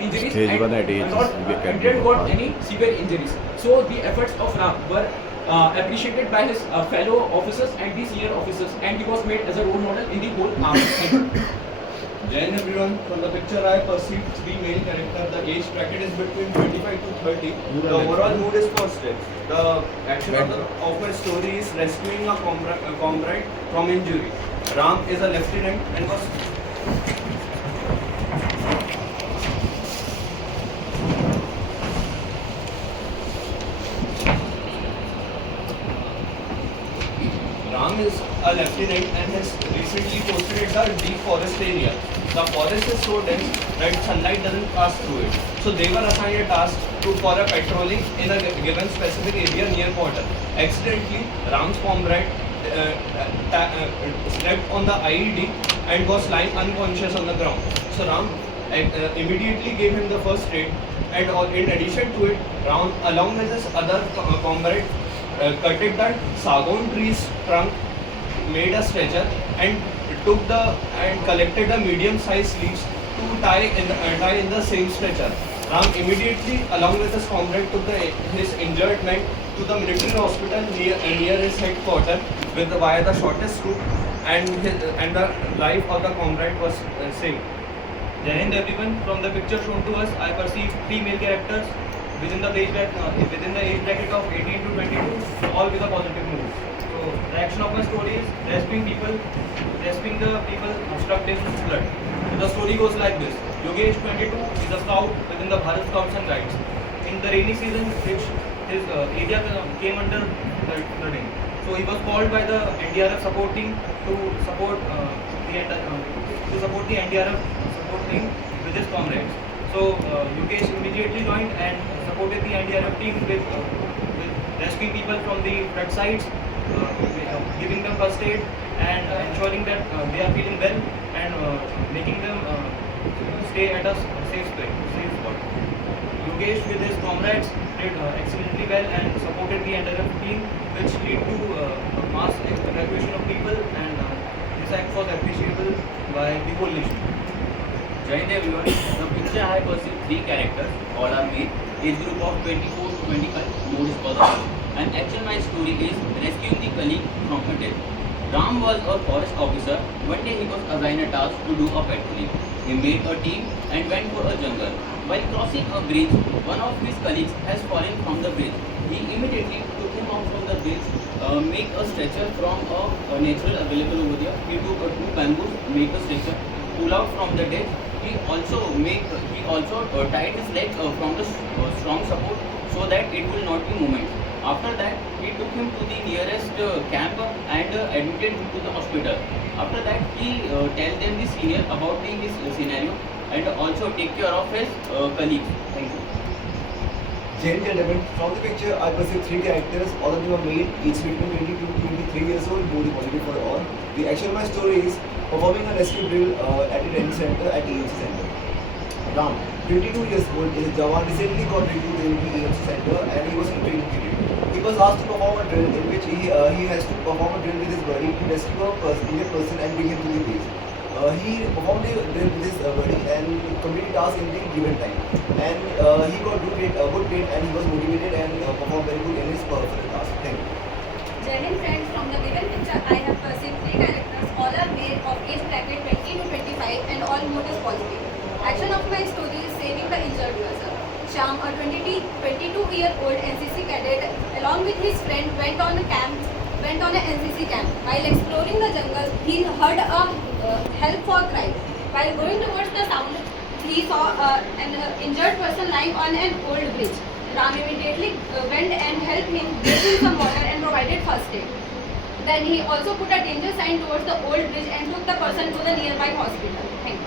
injuries Stage and one at age not, didn't got any severe injuries. So the efforts of Ram were appreciated by his fellow officers and the senior officers, and he was made as a role model in the whole army. Jain everyone, from the picture I perceived three male characters. The age bracket is between 25 to 30. The overall mood is positive. The action of my story is rescuing a comrade from injury. Ram is a lieutenant and was Ram is a lieutenant and has recently posted at the deep forest area. The forest is so dense that sunlight doesn't pass through it. So they were assigned a task for a patrolling in a given specific area near water. Accidentally, Ram's comrade slept on the IED and was lying unconscious on the ground. So Ram immediately gave him the first aid, and in addition to it, Ram along with his other comrade cutted the sagon tree's trunk, made a stretcher, and collected the medium-sized leaves to tie in the same stretcher. Ram immediately, along with his comrade, took his injured man to the military hospital near his headquarters via the shortest route, and the life of the comrade was saved. Jai Hind everyone, from the picture shown to us, I perceive three male characters within the age bracket of 18 to 22, all with a positive mood. So the action of my story is rescuing the people struck in flood. So the story goes like this: Yogesh, 22, is a scout within the Bharat Scouts and Guides. In the rainy season, which his area came under flooding, so he was called by the NDRF support team to support the NDRF support team with his comrades. So Yogesh immediately joined and supported the NDRF team with rescuing people from the flood sites, giving them first aid, and ensuring that they are feeling well, and making them stay at a safe spot. Yogesh with his comrades did excellently well and supported the NDRF team, which led to mass evacuation of people, and this act was appreciable by the whole nation. Join everyone. The picture I perceive three characters, all are male, age group of 24 to 25, mood is positive. And actually my story is rescuing the colleague from a death. Ram was a forest officer. One day he was assigned a task to do a patrolling. He made a team and went for a jungle. While crossing a bridge, one of his colleagues has fallen from the bridge. He immediately took him out from the bridge, make a stretcher from a natural available over there. He took two bamboos, make a stretcher, pull out from the deck. He also tied his leg from the strong support so that it will not be movement. After that, he took him to the nearest camp and admitted him to the hospital. After that, he tell them the senior about his scenario and also take care of his colleagues. Thank you. Ladies and gentlemen, from the picture I perceive three characters, all of them are male, each between 22 to 23 years old, mood is positive for all. The action of my story is performing a rescue drill at a training center at EMC Center. Ram, 22 years old, is Jawan, recently got recruited in the EMC Center and he was in training period. He was asked to perform a drill in which he has to perform a drill with his buddy to rescue a injured person and bring him to the base. He performed the drill with his buddy and completed the task in the given time. And he got good grade and he was motivated and performed very good in his task. Thank you. Jai Hind friends, from the given picture I have perceived three characters, all are male of age bracket 20 to 25 and all mood is positive. Action of my story is saving the injured person. Sham, a 22-year-old NCC cadet, along with his friend went on an NCC camp. While exploring the jungle, he heard a help for cry. While going towards the sound, he saw an injured person lying on an old bridge. Ram immediately went and helped him, gave him some water and provided first aid. Then he also put a danger sign towards the old bridge and took the person to the nearby hospital. Thank you.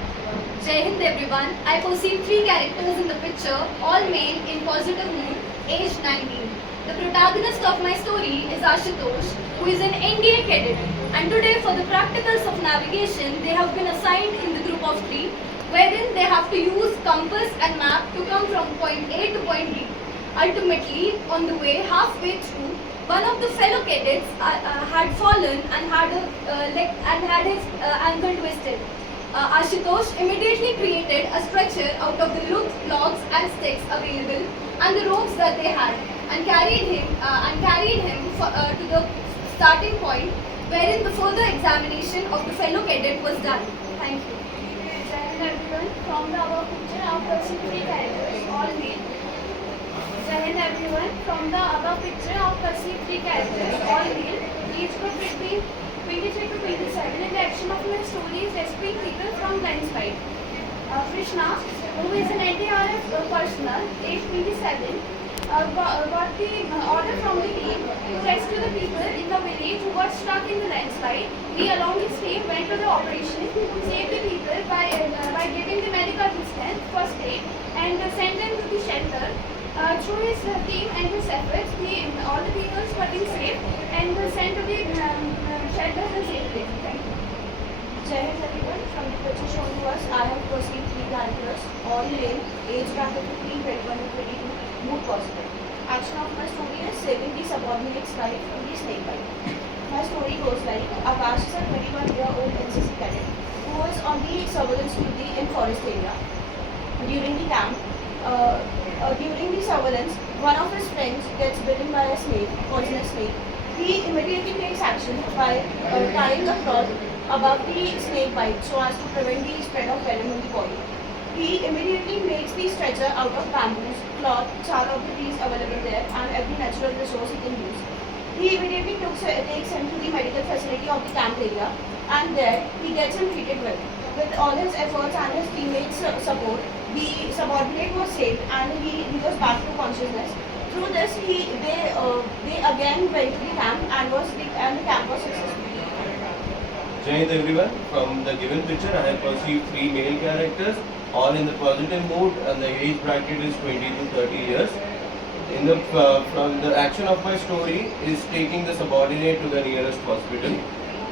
Jai Hind everyone, I perceive three characters in the picture, all male in positive mood, aged 19. The protagonist of my story is Ashutosh, who is an NDA cadet, and today for the practicals of navigation, they have been assigned in the group of three, wherein they have to use compass and map to come from point A to point B. Ultimately, on the way, halfway through, one of the fellow cadets had fallen and had his ankle twisted. Ashutosh immediately created a stretcher out of the and the ropes that they had, and carried him to the starting point, wherein the further examination of the fellow cadet was done. Thank you. Hello everyone, from the above picture I have perceived three characters, all male. Hello everyone, from the above picture I have perceived three characters, all male, age group between 23 to 27. And the action of my story is rescuing people from blind spot. Krishna, who is an NDRF personnel, age 27, got the order from the team to rescue the people in the village who got stuck in the landslide. He, along his team, went to the operation, saved the people by giving the medical assistance, first aid, and sent them to the shelter. Through his team and his efforts, all the people were being saved and sent to the shelter and safely. Thank you. Jai Hind everyone, from the picture shown to us, I have perceived three characters, all male, age bracket between 21 to 22, mood positive. Action of my story is saving the subordinate's life from the snake bite. My story goes like, Akash is a 21-year-old NCC cadet who was on the surveillance duty in forest area. During the camp, during the surveillance, one of his friends gets bitten by a snake, poisonous snake. He immediately takes action by tying a cloth above the snake bite so as to prevent the spread of venom in the body. He immediately makes the stretcher out of bamboos, cloth, char of the trees available there, and every natural resource he can use. He immediately takes him to the medical facility of the camp area, and there he gets him treated well. With all his efforts and his teammates' support, the subordinate was saved and he was back to consciousness. Through this, they again went to the camp and the camp was successful. Jai Hind everyone, from the given picture I have perceived three male characters, all in the positive mood, and the age bracket is 20 to 30 years. From the action of my story is taking the subordinate to the nearest hospital.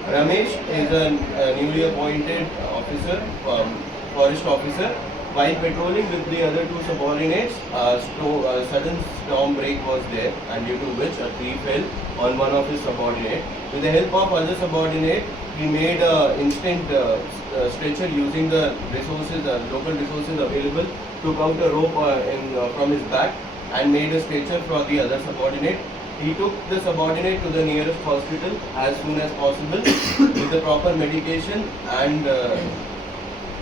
Ramesh is a newly appointed officer, forest officer. While patrolling with the other two subordinates, a sudden storm break was there, and due to which a tree fell on one of his subordinates. With the help of other subordinate, he made an instant stretcher using the resources, local resources available, took out a rope from his back and made a stretcher for the other subordinate. He took the subordinate to the nearest hospital as soon as possible with the proper medication and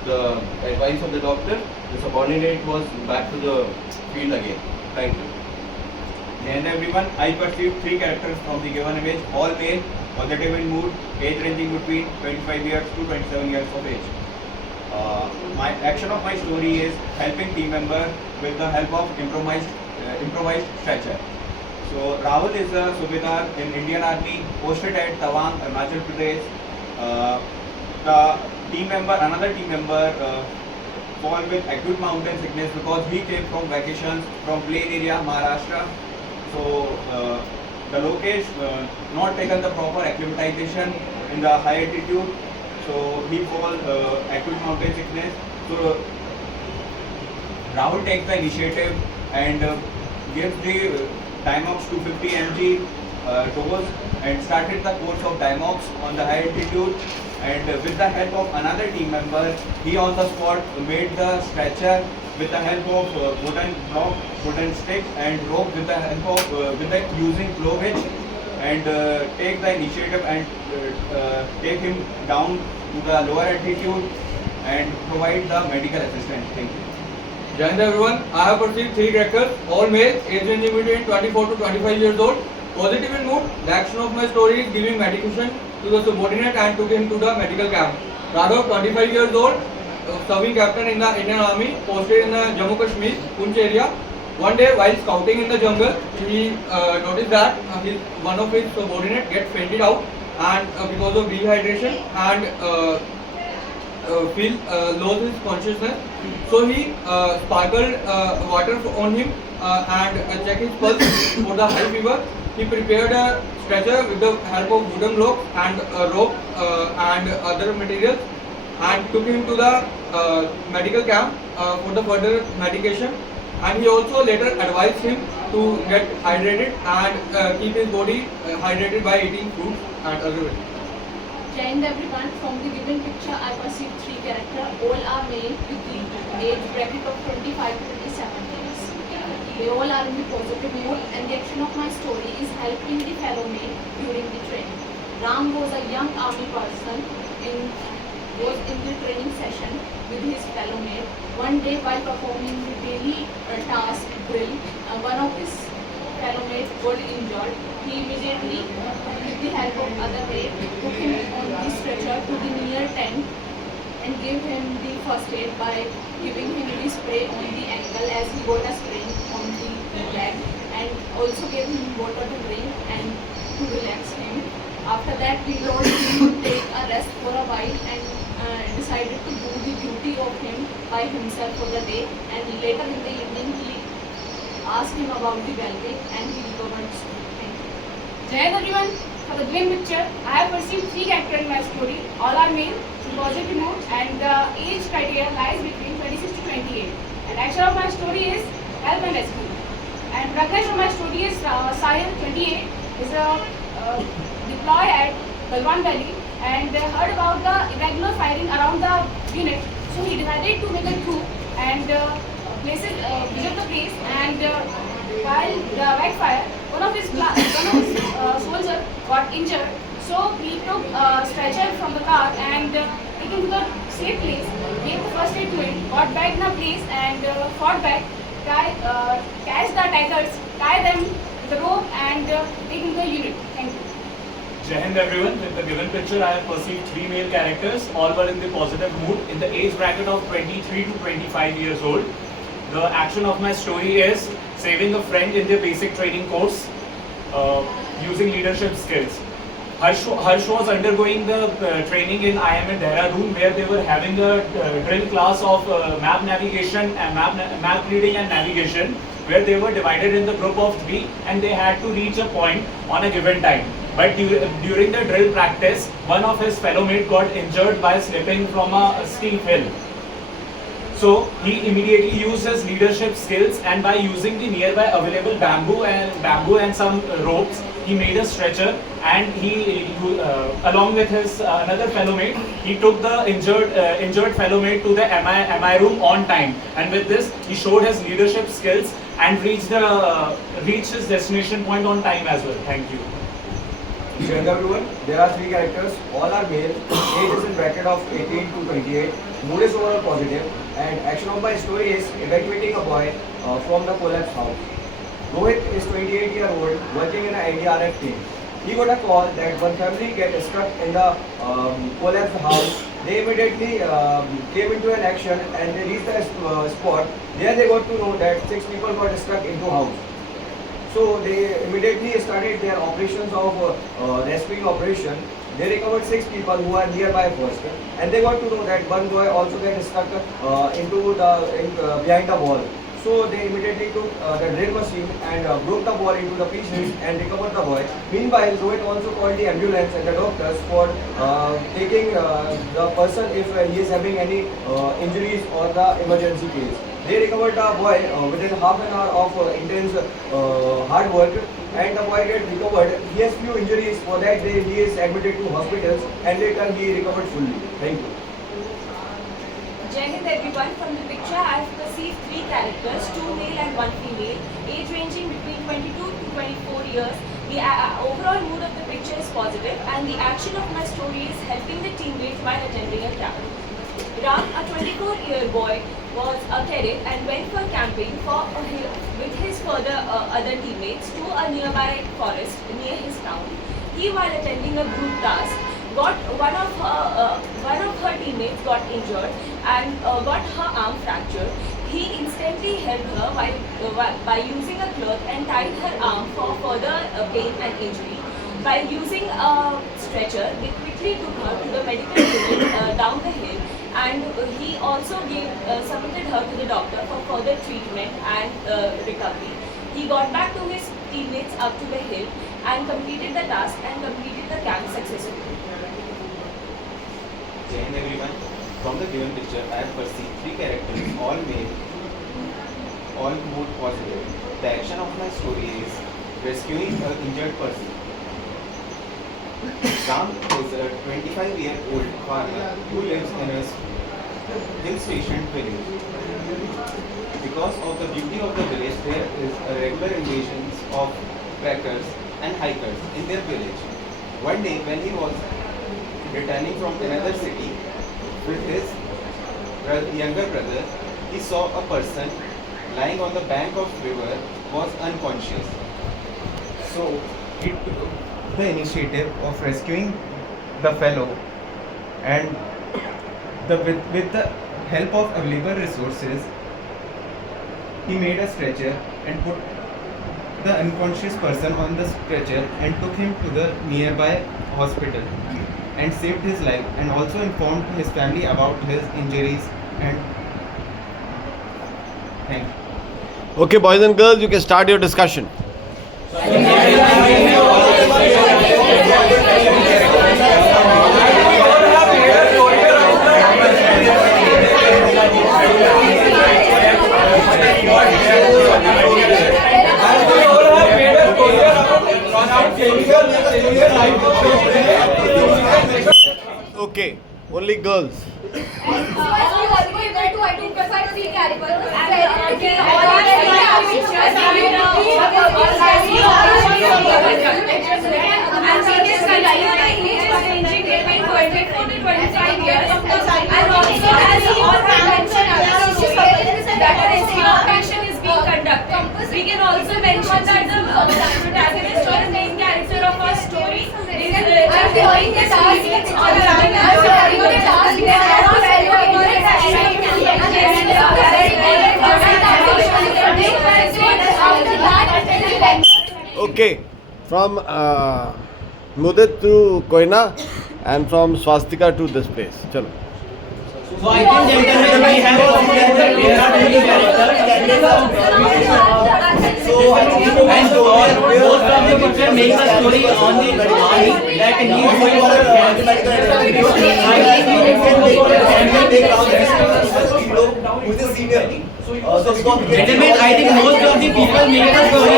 the advice of the doctor. The subordinate was back to the field again. Thank you. Then everyone, I perceived three characters from the given image, all male, positive in mood, age ranging between 25 years to 27 years of age. My action of my story is helping team member with the help of improvised stretcher. So Rahul is a Subedar in Indian Army, posted at Tawang, Arunachal Pradesh. Another team member fall with acute mountain sickness because he came from vacations from plain area, Maharashtra. So the Lokesh not taken the proper acclimatization in the high altitude, so he fall acute mountain sickness. So Rahul takes the initiative and gives the Dimox 250 mg dose and started the course of Dimox on the high altitude. And with the help of another team member, he on the spot made the stretcher with the help of wooden block, wooden stick and rope with the help of using blowwitch, and take the initiative and take him down to the lower altitude and provide the medical assistance. Thank you. Jai Hind everyone, I have perceived three characters, all male, age ranging between 24 to 25 years old, positive in mood. The action of my story is giving medication to the subordinate and took him to the medical camp. Raghav, 25 years old, serving captain in the Indian Army, posted in the Jammu Kashmir, Poonch area. One day while scouting in the jungle, he noticed that one of his subordinates get fainted out and because of dehydration and lose his consciousness. So he sparkled water on him and checked his pulse for the high fever. He prepared a stretcher with the help of wooden block and a rope and other materials and took him to the medical camp for the further medication. And he also later advised him to get hydrated and keep his body hydrated by eating fruits and other vegetables. Jai Hind everyone, from the given picture I perceive three characters, all are male with the age bracket of 25 to 27 years. They all are in the positive mood, and the action of my story is helping the fellow man during the training. Ram was a young army person was in the training session with his fellow mate. One day while performing the daily task drill, one of his fellow mates got injured. He immediately, with the help of other mate, took him on the stretcher to the near tent and gave him the first aid by giving him the spray on the ankle as he got a sprain on the leg, and also gave him water to drink and to relax him. After that, we told him to take a rest for a while and decided to do the duty of him by himself for the day. And later in the evening, he asked him about the well-being and he recovered soon. Thank you. Jai Hind everyone. For the given picture, I have perceived 3 characters in my story. All are male, in positive mood, and the age criteria lies between 26 to 28. And action of my story is help and rescue. And protagonist of my story is Sahil, 28, is deployed at Galwan Valley and heard about the irregular firing around the unit. So he decided to make a troop and visit the place. And while the backfire, one of his soldiers got injured. So he took a stretcher from the car and took him to the safe place, gave the first aid to him, got back in a place and fought back, catch the tigers, tie them with the rope and take him to the unit. Thank you. Jai Hind everyone. With the given picture, I have perceived 3 male characters. All were in the positive mood in the age bracket of 23 to 25 years old. The action of my story is saving a friend in their basic training course using leadership skills. Harsh was undergoing the training in IM in Dehradun, where they were having a drill class of map navigation and map reading and navigation, where they were divided in the group of 3 and they had to reach a point on a given time. But during the drill practice, one of his fellow mates got injured by slipping from a steep hill. So he immediately used his leadership skills, and by using the nearby available bamboo and some ropes, he made a stretcher, and he along with his another fellow mate, he took the injured fellow mate to the MI room on time, and with this he showed his leadership skills and reached his destination point on time as well. Thank you. Jai Hind everyone. There are 3 characters. All are male. Age is in bracket of 18 to 28. Mood is overall positive. And action of my story is evacuating a boy from the collapsed house. Rohit is 28 years old, working in an NDRF team. He got a call that one family get stuck in the collapsed house. They immediately came into an action and they reached the spot. There they got to know that 6 people got stuck into house. So they immediately started their operations of rescuing operation. They recovered 6 people who are nearby first, and they got to know that one boy also got stuck behind the wall. So they immediately took the drill machine and broke the wall into the pieces and recovered the boy. Meanwhile, Rohit also called the ambulance and the doctors for taking the person if he is having any injuries or the emergency case. They recovered the boy within half an hour of intense hard work, and the boy get recovered. He has few injuries. For that day, he is admitted to hospitals, and later he recovered fully. Thank you. Jai Hind everyone. From the picture, I have perceived 3 characters, 2 male and 1 female, age ranging between 22 to 24 years. The overall mood of the picture is positive, and the action of my story is helping the teammates while attending a camp. Ram, a 24-year boy, was a cadet and went for camping with his other teammates to a nearby forest near his town. He, while attending a group task, got one of her teammates got injured and got her arm fractured. He instantly helped her by using a cloth and tied her arm for further pain and injury. By using a stretcher, they quickly took her to the medical unit down the hill, and he also submitted her to the doctor for further treatment and recovery. He got back to his teammates up to the hill and completed the task and completed the camp successfully. Jai Hind everyone. From the given picture, I have perceived 3 characters, all male, all mood positive. The action of my story is rescuing an injured person. Ram is a 25-year-old farmer who lives in a hill station village. because of the beauty of the village, there is a regular invasions of trekkers and hikers in their village. One day when he was returning from another city with his younger brother, he saw a person lying on the bank of river was unconscious. So he took the initiative of rescuing the fellow, and with the help of available resources, he made a stretcher and put the unconscious person on the stretcher and took him to the nearby hospital and saved his life, and also informed his family about his injuries. And thank you. Okay, boys and girls, you can start your discussion. Okay, only girls. We can also mention that the protagonist or the main character of our story is doing the Okay, from Mudit to Koina and from Swastika to this place. Chalo. So I think gentlemen, we have and both from the picture make a story on the line that he is going for Who's the senior? Gentlemen, I think most of the people make a story